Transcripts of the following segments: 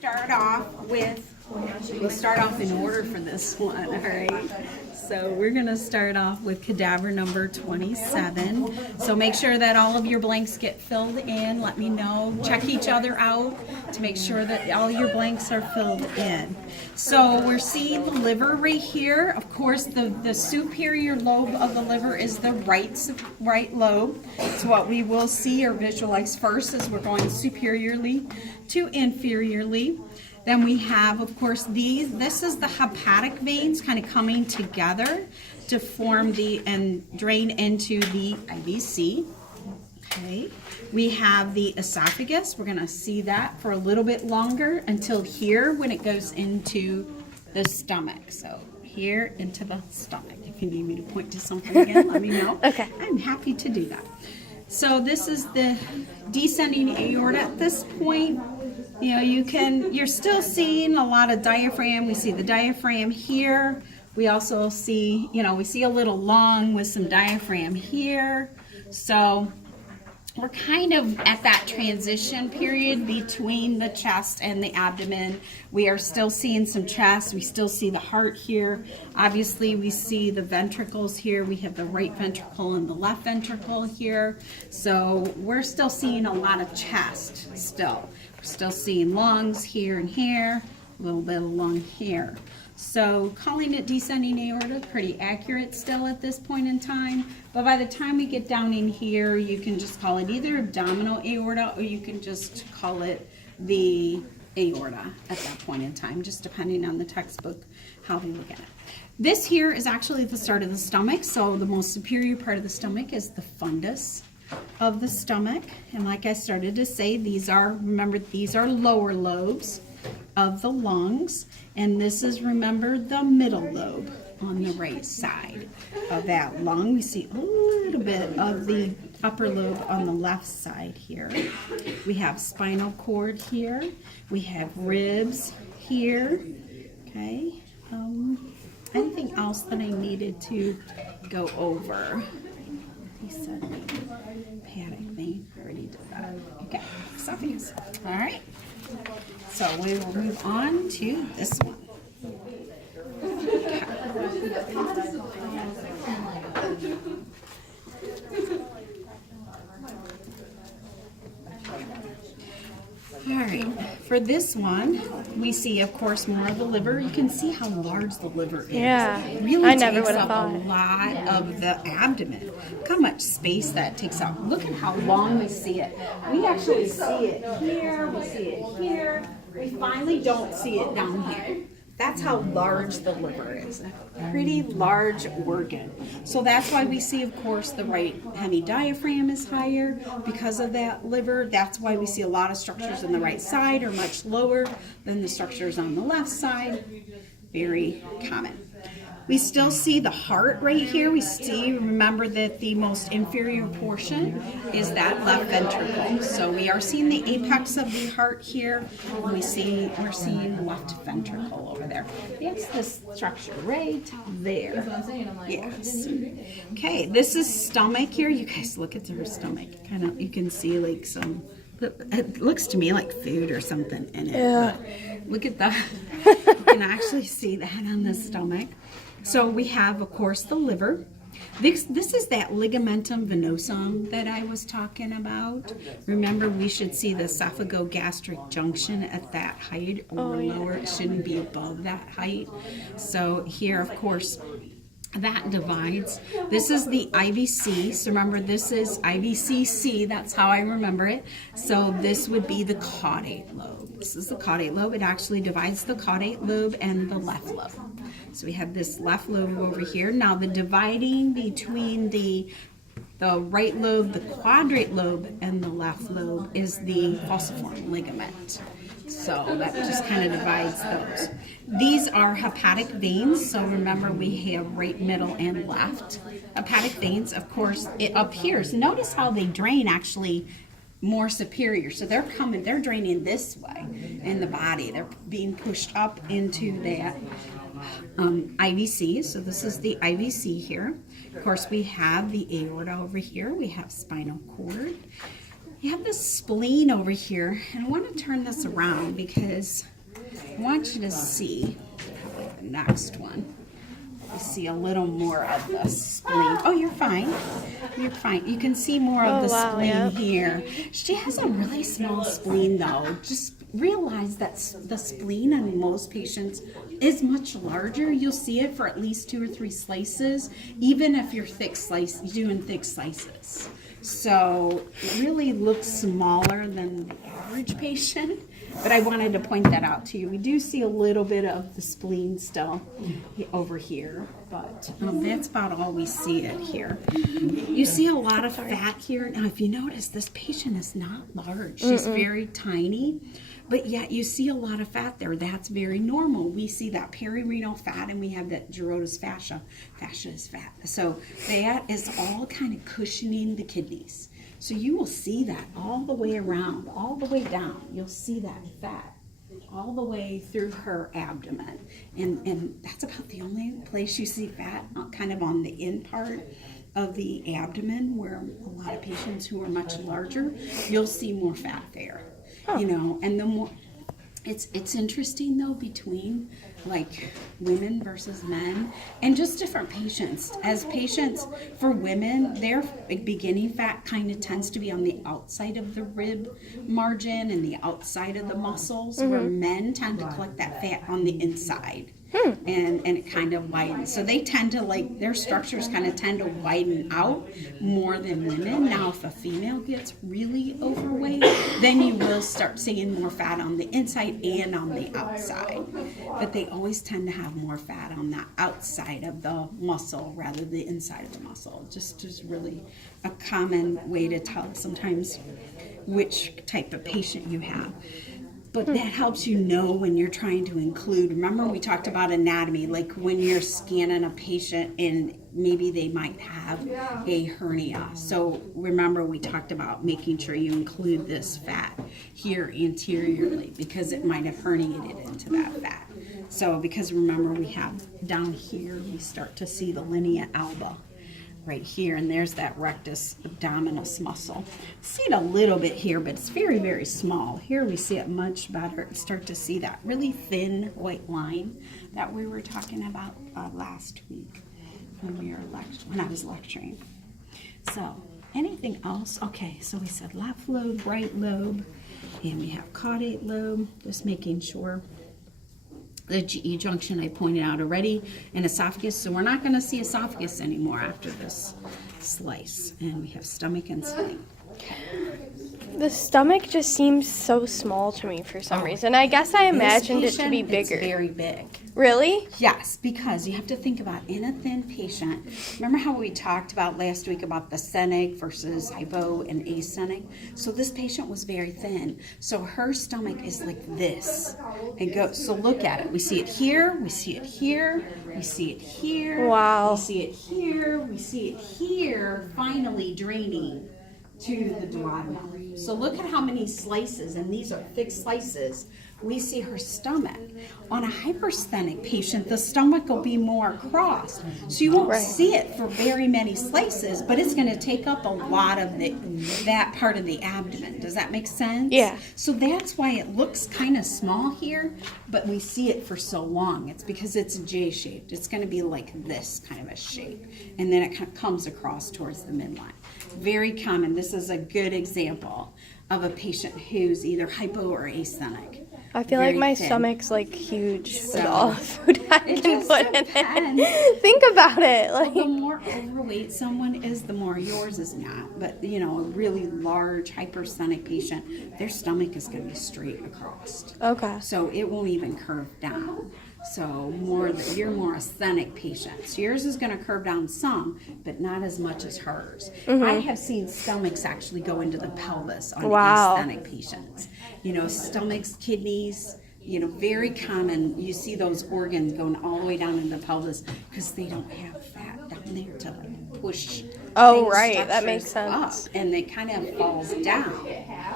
We'll start off in order for this one, all right? So we're gonna start off with cadaver number 27. So make sure that all of your blanks get filled in. Let me know. Check each other out to make sure that all your blanks are filled in. So we're seeing the liver right here. Of course, the superior lobe of the liver is the right lobe. So what we will see or visualize first is we're going superiorly to inferiorly. Then we have, of course, this is the hepatic veins kind of coming together to form and drain into the IVC. Okay. We have the esophagus. We're going to see that for a little bit longer until here when it goes into the stomach. So here into the stomach. If you need me to point to something again, let me know. Okay. I'm happy to do that. So this is the descending aorta at this point. You know, you're still seeing a lot of diaphragm. We see the diaphragm here. We also see, we see a little lung with some diaphragm here. So we're kind of at that transition period between the chest and the abdomen. We are still seeing some chest. We still see the heart here. Obviously, we see the ventricles here. We have the right ventricle and the left ventricle here. So we're still seeing a lot of chest still. We're still seeing lungs here and here, a little bit of lung here. So calling it descending aorta, pretty accurate still at this point in time. But by the time we get down in here, you can just call it either abdominal aorta or you can just call it the aorta at that point in time, just depending on the textbook, how they look at it. This here is actually the start of the stomach. So the most superior part of the stomach is the fundus of the stomach. And like I started to say, remember, these are lower lobes of the lungs, and this is, remember, the middle lobe on the right side of that lung. We see a little bit of the upper lobe on the left side here. We have spinal cord here. We have ribs here. Okay. Anything else that I needed to go over? He said hepatic vein. I already did that. Okay. Esophagus. All right. So we will move on to this one. All right, for this one, we see, of course, more of the liver. You can see how large the liver is. Yeah, it really I never takes would have up thought. a lot of the abdomen. Look how much space that takes up. Look at how long we see it. We actually see it here. We see it here. We finally don't see it down here. That's how large the liver is. A pretty large organ. So that's why we see, of course, the right hemidiaphragm is higher because of that liver. That's why we see a lot of structures on the right side are much lower than the structures on the left side. Very common. We still see the heart right here. Remember that the most inferior portion is that left ventricle. So we are seeing the apex of the heart here. And we're seeing the left ventricle over there. That's this structure right there. Yes. Okay, this is stomach here. You guys look at her stomach. You can see like some, it looks to me like food or something in it. Yeah. But look at that. You can actually see that on the stomach. So we have, of course, the liver. This is that ligamentum venosum that I was talking about. Remember, we should see the esophagogastric junction at that height or lower. It shouldn't be above that height. So here, of course, that divides. This is the IVC. So remember, this is IVCC. That's how I remember it. So this would be the caudate lobe. This is the caudate lobe. It actually divides the caudate lobe and the left lobe. So we have this left lobe over here. Now the dividing between the right lobe, the quadrate lobe, and the left lobe is the falciform ligament. So that just kind of divides those. These are hepatic veins. So remember, we have right, middle, and left. Hepatic veins, of course, it appears. Notice how they drain actually more superior. So they're draining this way in the body. They're being pushed up into that IVC. So this is the IVC here. Of course, we have the aorta over here. We have spinal cord. you have this spleen over here, and I want to turn this around because I want you to see probably the next one. You see a little more of the spleen. Oh, you're fine. You're fine. You can see more of the spleen here. She has a really small spleen, though. Just realize that the spleen on most patients is much larger. You'll see it for at least 2 or 3 slices, even if you're doing thick slices. So it really looks smaller than the average patient, but I wanted to point that out to you. We do see a little bit of the spleen still over here, but that's about all we see it here. You see a lot of fat here. Now, if you notice, this patient is not large. She's very tiny, but yet you see a lot of fat there. That's very normal. We see that perirenal fat, and we have that gyrotous fascia. Fascia is fat. So that is all kind of cushioning the kidneys. So you will see that all the way around, all the way down. You'll see that fat all the way through her abdomen. And that's about the only place you see fat, kind of on the in part of the abdomen, where a lot of patients who are much larger, you'll see more fat there. You know, and the more, it's interesting though, between like women versus men and just different patients. As patients, for women, their beginning fat kind of tends to be on the outside of the rib margin and the outside of the muscles, where men tend to collect that fat on the inside. And it kind of widens. So they tend to, like, their structures kind of tend to widen out more than women. Now, if a female gets really overweight, then you will start seeing more fat on the inside and on the outside. But they always tend to have more fat on the outside of the muscle rather than the inside of the muscle. Just really a common way to tell sometimes which type of patient you have. But that helps you know when you're trying to include. Remember, we talked about anatomy, like when you're scanning a patient and maybe they might have a hernia. So remember, we talked about making sure you include this fat here anteriorly because it might have herniated into that fat. So because remember, we have down here, we start to see the linea alba right here, and there's that rectus abdominis muscle. See it a little bit here, but it's very, very small. Here we see it much better. Start to see that really thin white line that we were talking about last week when I was lecturing. So anything else? Okay, so we said left lobe, right lobe, and we have caudate lobe, just making sure. The GE junction I pointed out already, and esophagus, so we're not going to see esophagus anymore after this slice. And we have stomach and spleen. The stomach just seems so small to me for some reason. I guess I imagined it to be bigger. It's very big. Really? Yes, because you have to think about in a thin patient. Remember how we talked about last week about the sthenic versus hypo and asthenic? So this patient was very thin. So her stomach is like this. So look at it. We see it here. We see it here. We see it here. Wow. We see it here. We see it here. Finally draining to the duodenum. So look at how many slices, and these are thick slices. We see her stomach. On a hypersthenic patient, the stomach will be more crossed. So you won't see it for very many slices, but it's going to take up a lot of that part of the abdomen. Does that make sense? Yeah. So that's why it looks kind of small here, but we see it for so long. It's because it's J-shaped. It's going to be like this kind of a shape. And then it comes across towards the midline. Very common. This is a good example of a patient who's either hypo or asthenic. I feel like my stomach's like huge with all the food I can put in it. Think about it. Like, the more overweight someone is, the more yours is not. But you know, a really large hypersthenic patient, their stomach is going to be straight across. Okay. So it won't even curve down. So you're more asthenic patients. Yours is going to curve down some, but not as much as hers. I have seen stomachs actually go into the pelvis on asthenic patients. You know, stomachs, kidneys, you know, very common. You see those organs going all the way down in the pelvis because they don't have fat down there to push. Oh, right. That makes sense. Up, and it kind of falls down.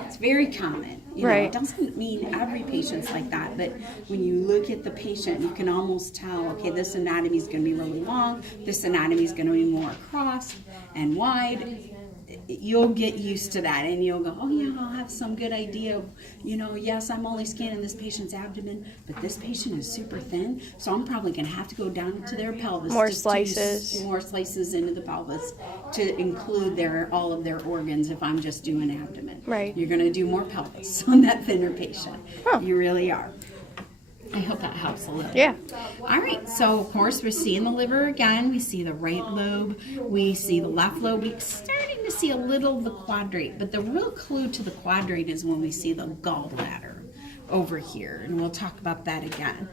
It's very common. You know, it doesn't mean every patient's like that, but when you look at the patient, you can almost tell, okay, this anatomy is going to be really long. This anatomy is going to be more across and wide. you'll get used to that, and you'll go, oh yeah, I'll have some good idea of, yes, I'm only scanning this patient's abdomen, but this patient is super thin, so I'm probably going to have to go down to their pelvis. More just to use slices. more slices into the pelvis to include all of their organs if I'm just doing abdomen. Right. You're going to do more pelvis on that thinner patient. Huh. You really are. I hope that helps a little. Yeah. All right, so of course we're seeing the liver again. We see the right lobe. We see the left lobe. We're starting to see a little of the quadrate, but the real clue to the quadrate is when we see the gallbladder over here, and we'll talk about that again.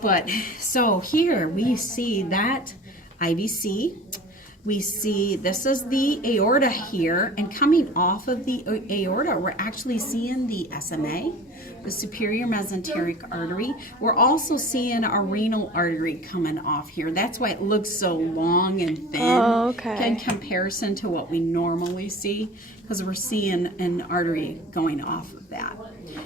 But so here we see that IVC. We see this is the aorta here, and coming off of the aorta, we're actually seeing the SMA, the superior mesenteric artery. We're also seeing a renal artery coming off here. That's why it looks so long and thin in comparison to what we normally see, because we're seeing an artery going off of that.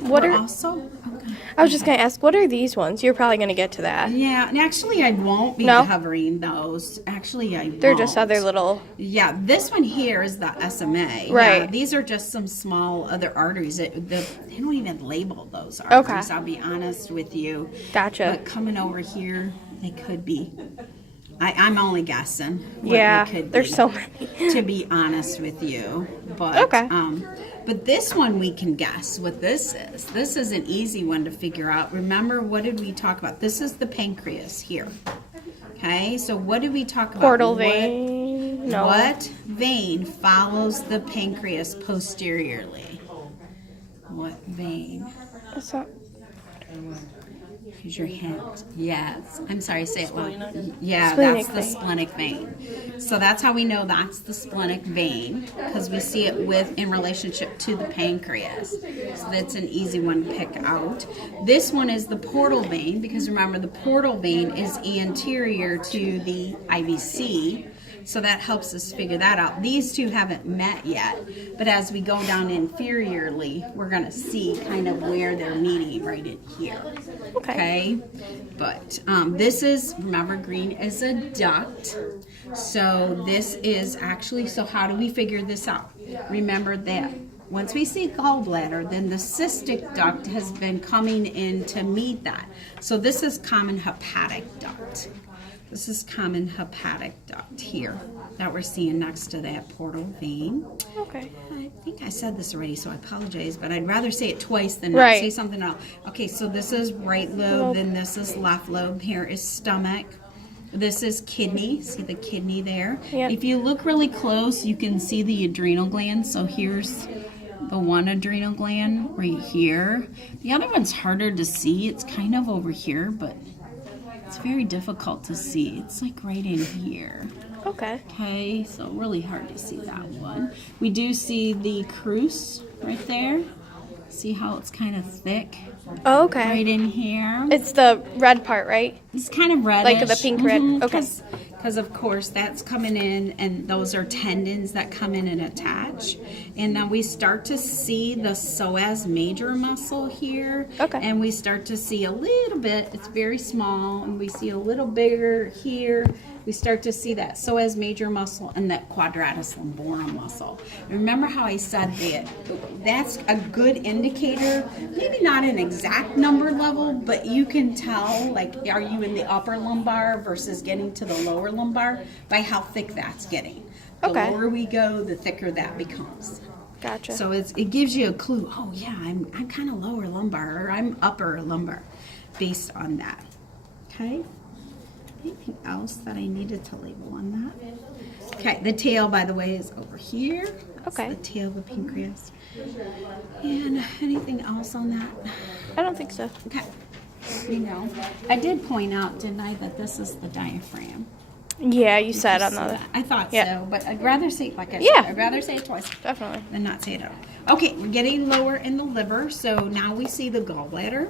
I was just going to ask, what are these ones? You're probably going to get to that. Yeah, and actually I won't be covering those. Actually, I won't. They're just other little... Yeah, this one here is the SMA. Right. Yeah, these are just some small other arteries. They don't even label those arteries, I'll be honest with you. Gotcha. But coming over here, they could be... I'm only guessing what they could be, there's so many. to be honest with you. But, but this one we can guess what this is. This is an easy one to figure out. Remember, what did we talk about? This is the pancreas here. Okay, so what did we talk about? Portal vein. No. What vein follows the pancreas posteriorly? What vein? That's not... Use your hand. Yes. I'm sorry, say it loud. Yeah, Splenic that's the splenic vein. So that's how we know that's the splenic vein, because we see it in relationship to the pancreas. So that's an easy one to pick out. This one is the portal vein, because remember the portal vein is anterior to the IVC. So that helps us figure that out. These two haven't met yet, but as we go down inferiorly, we're going to see kind of where they're meeting right in here. Okay? But this is, remember, green is a duct. So this is actually, so how do we figure this out? Remember that once we see gallbladder, then the cystic duct has been coming in to meet that. So this is common hepatic duct. This is common hepatic duct here that we're seeing next to that portal vein. Okay. I think I said this already, so I apologize, but I'd rather say it twice than not say something else. Okay, so this is right lobe, then this is left lobe. Here is stomach. This is kidney. See the kidney there? Yep. If you look really close, you can see the adrenal gland. So here's the one adrenal gland right here. The other one's harder to see. It's kind of over here, but it's very difficult to see. It's like right in here. Okay, so really hard to see that one. We do see the crus right there. See how it's kind of thick? Right in here. It's the red part, right? It's kind of reddish. Like the pink red? Okay. Because of course that's coming in, and those are tendons that come in and attach. And now we start to see the psoas major muscle here. And we start to see a little bit, it's very small, and we see a little bigger here. We start to see that psoas major muscle and that quadratus lumborum muscle. And remember how I said that that's a good indicator, maybe not an exact number level, but you can tell, like, are you in the upper lumbar versus getting to the lower lumbar by how thick that's getting. The lower we go, the thicker that becomes. Gotcha. So it gives you a clue. Oh yeah, I'm kind of lower lumbar, or I'm upper lumbar, based on that. Okay. Anything else that I needed to label on that? Okay, the tail, by the way, is over here. That's the tail of the pancreas. And anything else on that? I don't think so. Okay. I did point out, didn't I, that this is the diaphragm. Yeah, you said on the other. I thought so, but I'd rather say, like I said, I'd rather say it twice. Definitely. Than not say it at all. Okay, we're getting lower in the liver, so now we see the gallbladder.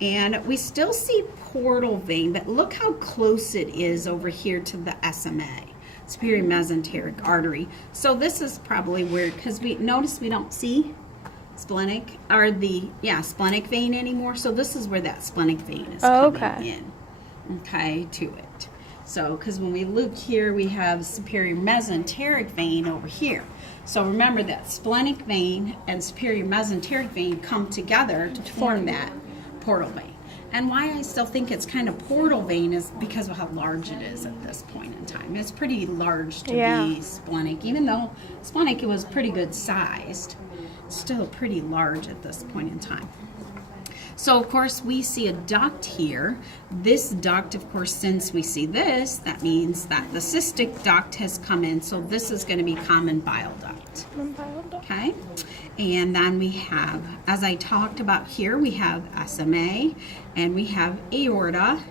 And we still see portal vein, but look how close it is over here to the SMA, superior mesenteric artery. So this is probably weird, because we notice we don't see splenic, or splenic vein anymore. So this is where that splenic vein is coming in, to it. So, because when we look here, we have superior mesenteric vein over here. So remember that splenic vein and superior mesenteric vein come together to form that portal vein. And why I still think it's kind of portal vein is because of how large it is at this point in time. It's pretty large to be splenic, even though splenic it was pretty good sized. Still pretty large at this point in time. So of course we see a duct here. This duct, of course, since we see this, that means that the cystic duct has come in. So this is going to be common bile duct. Okay. And then we have, as I talked about here, we have SMA and we have aorta.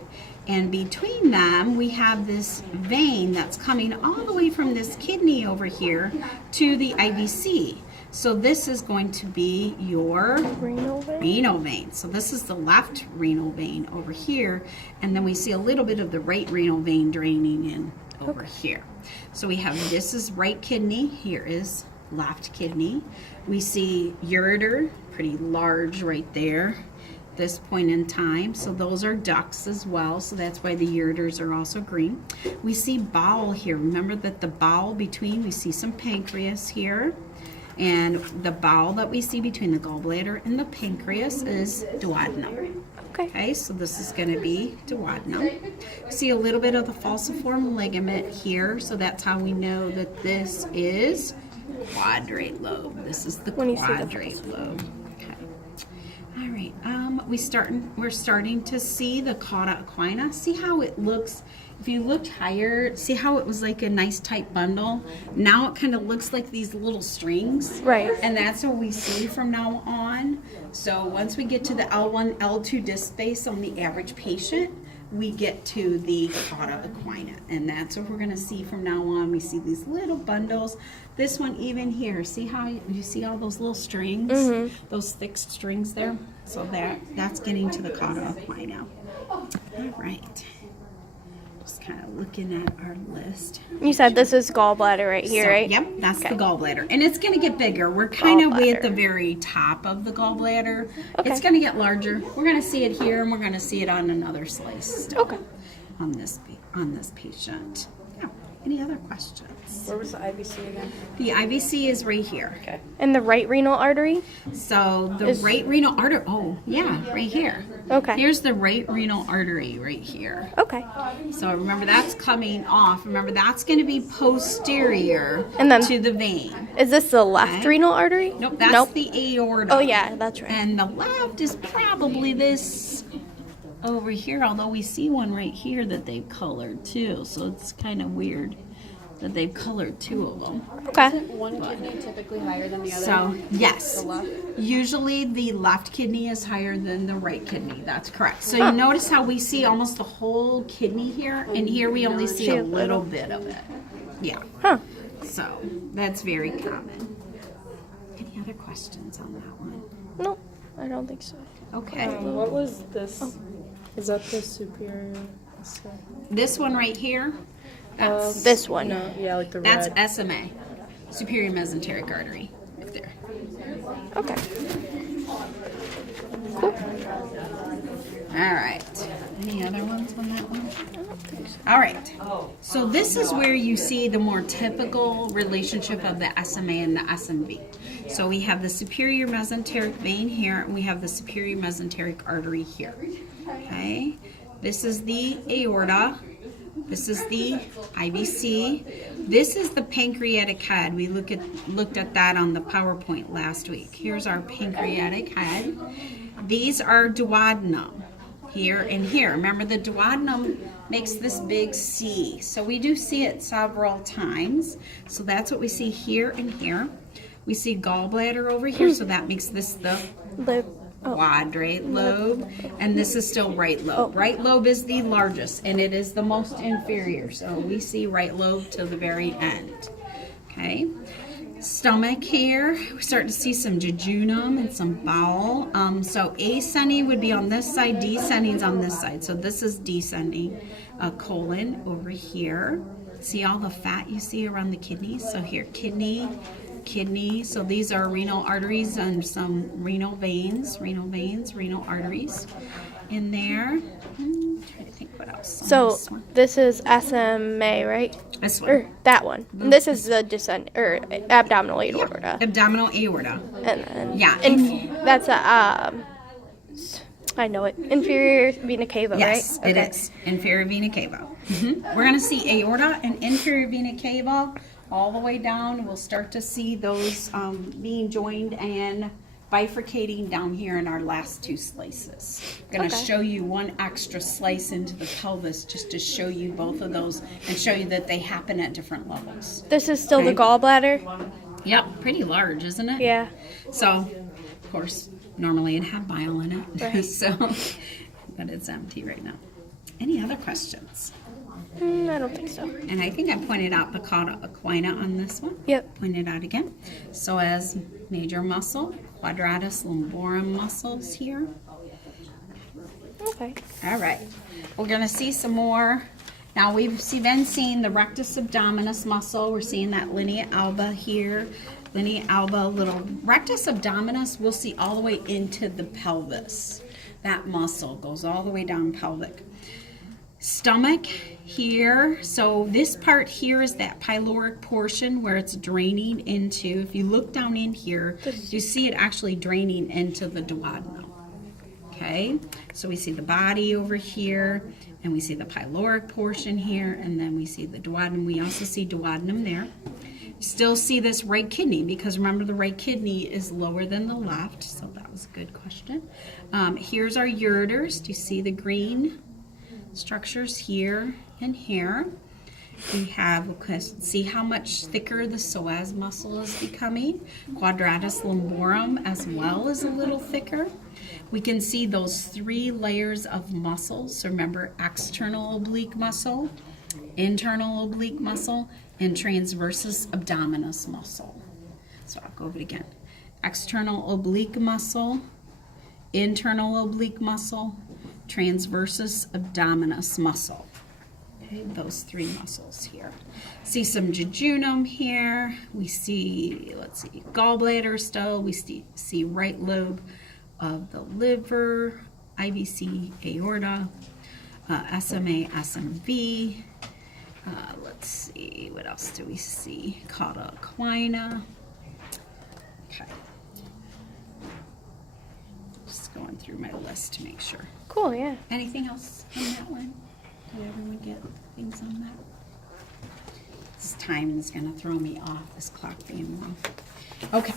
And between them, we have this vein that's coming all the way from this kidney over here to the IVC. So this is going to be your renal vein. So this is the left renal vein over here. And then we see a little bit of the right renal vein draining in over here. So we have, this is right kidney. Here is left kidney. We see ureter, pretty large right there, this point in time. So those are ducts as well. So that's why the ureters are also green. We see bowel here. Remember that the bowel between, we see some pancreas here. And the bowel that we see between the gallbladder and the pancreas is duodenum. Okay, so this is going to be duodenum. We see a little bit of the falciform ligament here, so that's how we know that this is quadrate lobe. This is the quadrate lobe. Okay. All right. We're starting to see the cauda equina. See how it looks. If you looked higher, see how it was like a nice tight bundle? Now it kind of looks like these little strings. Right. And that's what we see from now on. So once we get to the L1, L2 disc space on the average patient, we get to the cauda equina. And that's what we're going to see from now on. We see these little bundles. This one even here, see how you see all those little strings? Those thick strings there? So that's getting to the cauda equina. All right. Just kind of looking at our list. You said this is gallbladder right here, right? Yep, that's the gallbladder. And it's going to get bigger. We're kind of way at the very top of the gallbladder. It's going to get larger. We're going to see it here, and we're going to see it on another slice still on this patient. Yeah. Any other questions? Where was the IVC again? The IVC is right here. Okay. And the right renal artery? So the right renal artery, right here. Okay. Here's the right renal artery right here. Okay. So remember that's coming off. Remember that's going to be posterior And then, to the vein. Is this the left renal artery? Nope, that's the aorta. Oh yeah, that's right. And the left is probably this over here, although we see one right here that they've colored too. So it's kind of weird that they've colored two of them. Okay. Isn't one kidney typically higher than the other? So, yes. The left? Usually the left kidney is higher than the right kidney. That's correct. So you notice how we see almost the whole kidney here, and here we only see a little bit of it. Yeah. Huh. So that's very common. Any other questions on that one? No, I don't think so. Okay. What was this? Is that the superior? This one right here, that's This one. No, yeah, like the red. that's SMA, superior mesenteric artery, right there. Okay. All right. Any other ones on that one? All right. So this is where you see the more typical relationship of the SMA and the SMV. So we have the superior mesenteric vein here, and we have the superior mesenteric artery here. Okay. This is the aorta. This is the IVC. This is the pancreatic head. We looked at that on the PowerPoint last week. Here's our pancreatic head. These are duodenum, here and here. Remember, the duodenum makes this big C. So we do see it several times. So that's what we see here and here. We see gallbladder over here, so that makes this the quadrate lobe, and this is still right lobe. Right lobe is the largest, and it is the most inferior. So we see right lobe to the very end. Okay. Stomach here, we start to see some jejunum and some bowel. So ascending would be on this side, descending is on this side. So this is descending. Colon over here. See all the fat you see around the kidneys? So here, kidney, kidney. So these are renal arteries and some renal veins, renal arteries in there. Trying to think what else. on So this one. this is SMA, right? This one. Or that one. And this is the abdominal aorta. Abdominal aorta. And then Yeah. that's a I know it. Inferior vena cava, Yes, right? it is. Inferior vena cava. We're going to see aorta and inferior vena cava all the way down. We'll start to see those being joined and bifurcating down here in our last two slices. I'm going to show you one extra slice into the pelvis just to show you both of those and show you that they happen at different levels. This is still the Okay. gallbladder? Yep, pretty large, isn't it? Yeah. So, of course, normally it'd have bile in it. Right. So, but it's empty right now. Any other questions? I don't think so. And I think I pointed out the cauda equina on this one. Yep. Point it out again. So as major muscle, quadratus lumborum muscles here. Okay. All right. We're going to see some more. Now we've been seeing the rectus abdominis muscle. We're seeing that linea alba here. Linea alba, little rectus abdominis, we'll see all the way into the pelvis. That muscle goes all the way down pelvic. Stomach here, so this part here is that pyloric portion where it's draining into, if you look down in here, you see it actually draining into the duodenum. Okay, so we see the body over here, and we see the pyloric portion here, and then we see the duodenum. We also see duodenum there. Still see this right kidney, because remember the right kidney is lower than the left, so that was a good question. Here's our ureters. Do you see the green structures here and here? We have, see how much thicker the psoas muscle is becoming. Quadratus lumborum as well is a little thicker. We can see those 3 layers of muscles. So remember, external oblique muscle, internal oblique muscle, and transversus abdominis muscle. So I'll go over it again. External oblique muscle, internal oblique muscle, transversus abdominis muscle. Okay, those 3 muscles here. See some jejunum here. We see, let's see, gallbladder still. We see right lobe of the liver, IVC aorta, SMA, SMV. Let's see, what else do we see? Cauda equina. Okay. Just going through my list to make sure. Cool, yeah. Anything else on that one? Did everyone get things on that? This time is going to throw me off, this clock being off. Okay.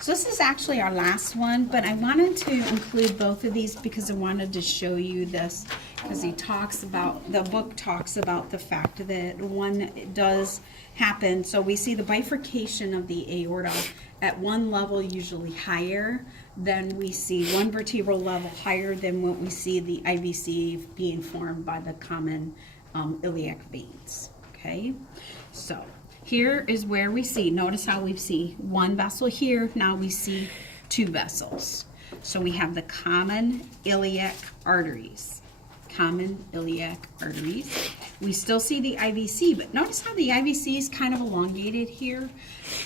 So this is actually our last one, but I wanted to include both of these because I wanted to show you this, because he talks about, the book talks about the fact that one does happen. So we see the bifurcation of the aorta at one level usually higher than we see, one vertebral level higher than what we see the IVC being formed by the common iliac veins. Okay, so here is where we see, notice how we see one vessel here, now we see 2 vessels. So we have the common iliac arteries. Common iliac arteries. We still see the IVC, but notice how the IVC is kind of elongated here.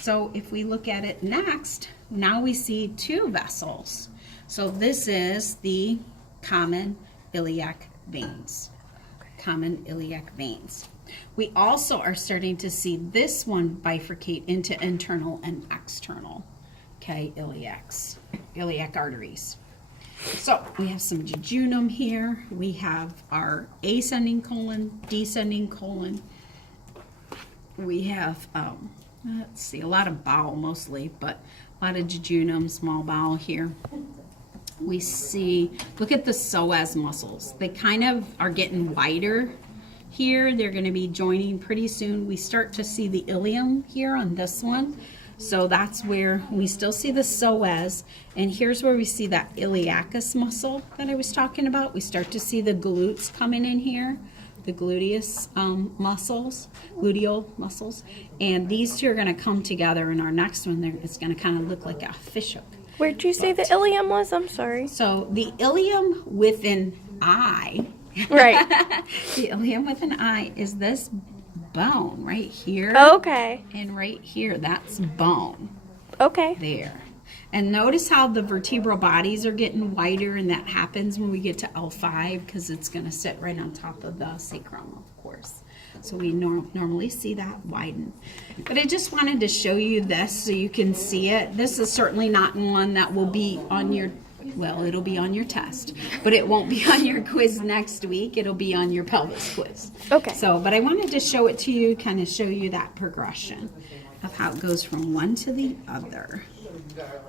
So if we look at it next, now we see 2 vessels. So this is the common iliac veins. Common iliac veins. We also are starting to see this one bifurcate into internal and external, okay, iliac arteries. So we have some jejunum here. We have our ascending colon, descending colon. We have, let's see, a lot of bowel mostly, but a lot of jejunum, small bowel here. We see, look at the psoas muscles. They kind of are getting wider here. They're going to be joining pretty soon. We start to see the ilium here on this one. So that's where we still see the psoas, and here's where we see that iliacus muscle that I was talking about. We start to see the glutes coming in here, the gluteus muscles, gluteal muscles, and these 2 are going to come together in our next one. It's going to kind of look like a fishhook. Where'd you say the ilium was? I'm sorry. So the ilium with an I, Right. the ilium with an I is this bone right here Okay. and right here. That's bone Okay. there. And notice how the vertebral bodies are getting wider, and that happens when we get to L5 because it's going to sit right on top of the sacrum, of course. So we normally see that widen. But I just wanted to show you this so you can see it. This is certainly not one that will be on your, well, it'll be on your test, but it won't be on your quiz next week. It'll be on your pelvis quiz. Okay. So, but I wanted to show it to you, kind of show you that progression of how it goes from one to the other.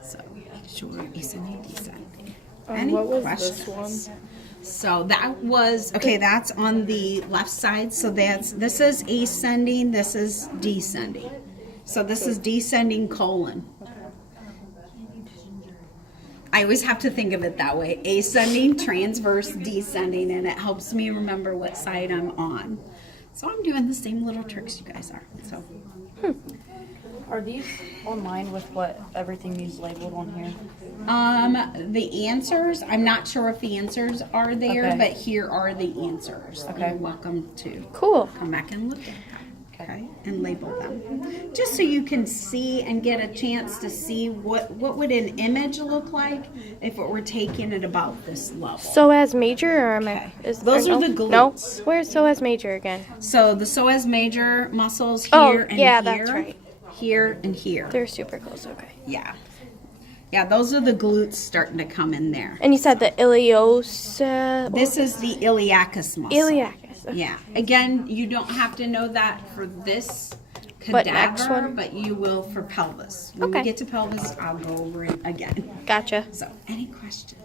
So make sure descending. Any what was questions? this one? So that was, okay, that's on the left side. So this is ascending, this is descending. So this is descending colon. I always have to think of it that way. Ascending, transverse, descending, and it helps me remember what side I'm on. So I'm doing the same little tricks you guys are. So. Are these online with what everything is labeled on here? The answers, I'm not sure if the answers are there, Okay. but here are the answers. Okay. You're welcome to Cool. come back and look at them. Okay, and label them. Just so you can see and get a chance to see what would an image look like if it were taken at about this level. Psoas major or am I? Okay. Is, Those or are no? the No. glutes. Where's psoas major again? So the psoas major muscles here Oh, and yeah, here. that's right. Here and here. They're super close. Okay. Yeah. Yeah, those are the glutes starting to come in there. And you said the ilios. This is the iliacus muscle. Iliacus. Okay. Yeah. Again, you don't have to know that for this But cadaver, next one? but you will for pelvis. When Okay. we get to pelvis, I'll go over it again. Gotcha. So, any questions?